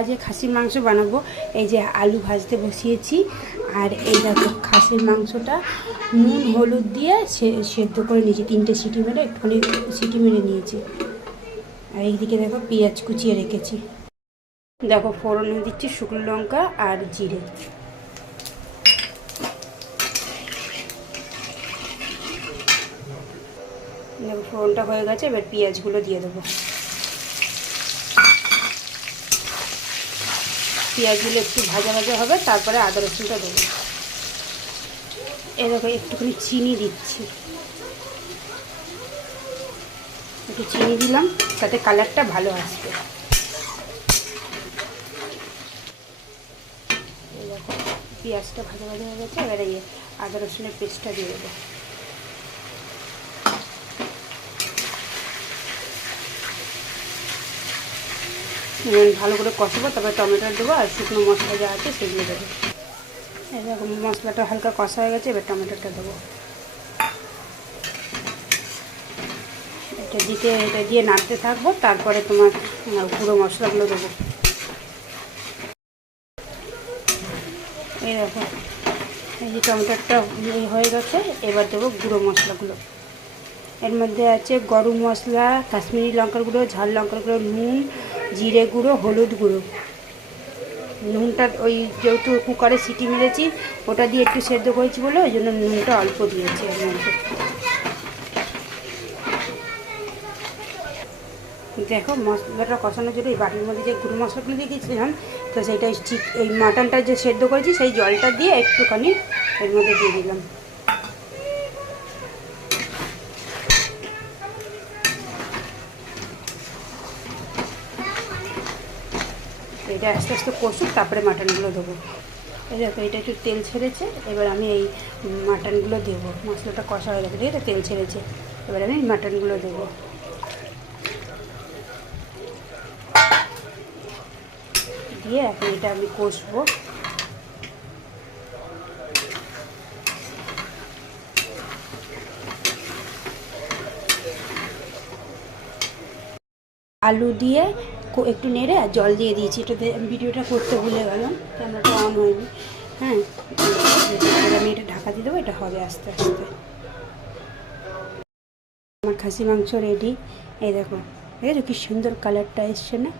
আজকে খাসির মাংস বানাবো। এই যে আলু ভাজতে বসিয়েছি, আর এই দেখো খাসির মাংসটা নুন হলুদ দিয়ে সেদ্ধ করে নিয়েছি। 3টে সিটি মেরে একটুখানি সিটি মেরে নিয়েছি। আর এইদিকে দেখো পেঁয়াজ কুচিয়ে রেখেছি। দেখো ফোড়নে দিচ্ছি শুকনো লঙ্কা আর জিরে। দেখো ফোড়নটা হয়ে গেছে, এবার পেঁয়াজগুলো দিয়ে দেবো। পেঁয়াজগুলো একটু ভাজা ভাজা হবে, তারপরে আদা রসুনটা দেবো। এ দেখো একটুখানি চিনি দিচ্ছি, একটু চিনি দিলাম তাতে কালারটা ভালো আসবে। এই দেখো পেঁয়াজটা ভাজা ভাজা হয়ে গেছে, এবার এই আদা রসুনের পেস্টটা দিয়ে দেবো। ভালো করে কষাবো, তারপরে টমেটো দেবো আর শুকনো মশলা যা আছে সেগুলো দেবো। এরকম মশলাটা হালকা কষা হয়ে গেছে, এবার টমেটোটা দেবো। এটা দিয়ে নাড়তে থাকবো, তারপরে তোমার গুঁড়ো মশলাগুলো দেবো। এই দেখো এই যে টমেটোটা হয়ে গেছে, এবার দেবো গুঁড়ো মশলাগুলো। এর মধ্যে আছে গরম মশলা, কাশ্মীরি লঙ্কার গুঁড়ো, ঝাল লঙ্কার গুঁড়ো, নুন, জিরে গুঁড়ো, হলুদ গুঁড়ো। নুনটা ওই যেহেতু কুকারে সিটি মেরেছি, ওটা দিয়ে একটু সেদ্ধ করেছি বলে ওই জন্য নুনটা অল্প দিয়েছি এর মধ্যে। দেখো মশলাটা কষানোর জন্য এই বাটির মধ্যে যে গুঁড়ো মশলাগুলো দিয়ে দিয়েছিলাম, তো সেইটাই ঠিক ওই মাটনটা যে সেদ্ধ করেছি সেই জলটা দিয়ে একটুখানি এর মধ্যে দিয়ে দিলাম। এটা আস্তে আস্তে কষুক, তারপরে মাটনগুলো দেবো। এই দেখো এটা একটু তেল ছেড়েছে, এবার আমি এই মাটনগুলো দেবো। মশলাটা কষা হয়ে গেছে, ঠিক আছে, তেল ছেড়েছে, এবার আমি মাটনগুলো দেবো। দিয়ে এখন এটা আমি কষবো। আলু দিয়ে একটু নেড়ে আর জল দিয়ে দিয়েছি। এটাতে ভিডিওটা করতে ভুলে গেলাম, ক্যামেরাটা অন হয়নি। হ্যাঁ, আমি এটা ঢাকা দিয়ে দেবো, এটা হবে আস্তে আস্তে। আমার খাসি মাংস রেডি। এই দেখো, এই দেখো কি সুন্দর কালারটা এসছে না।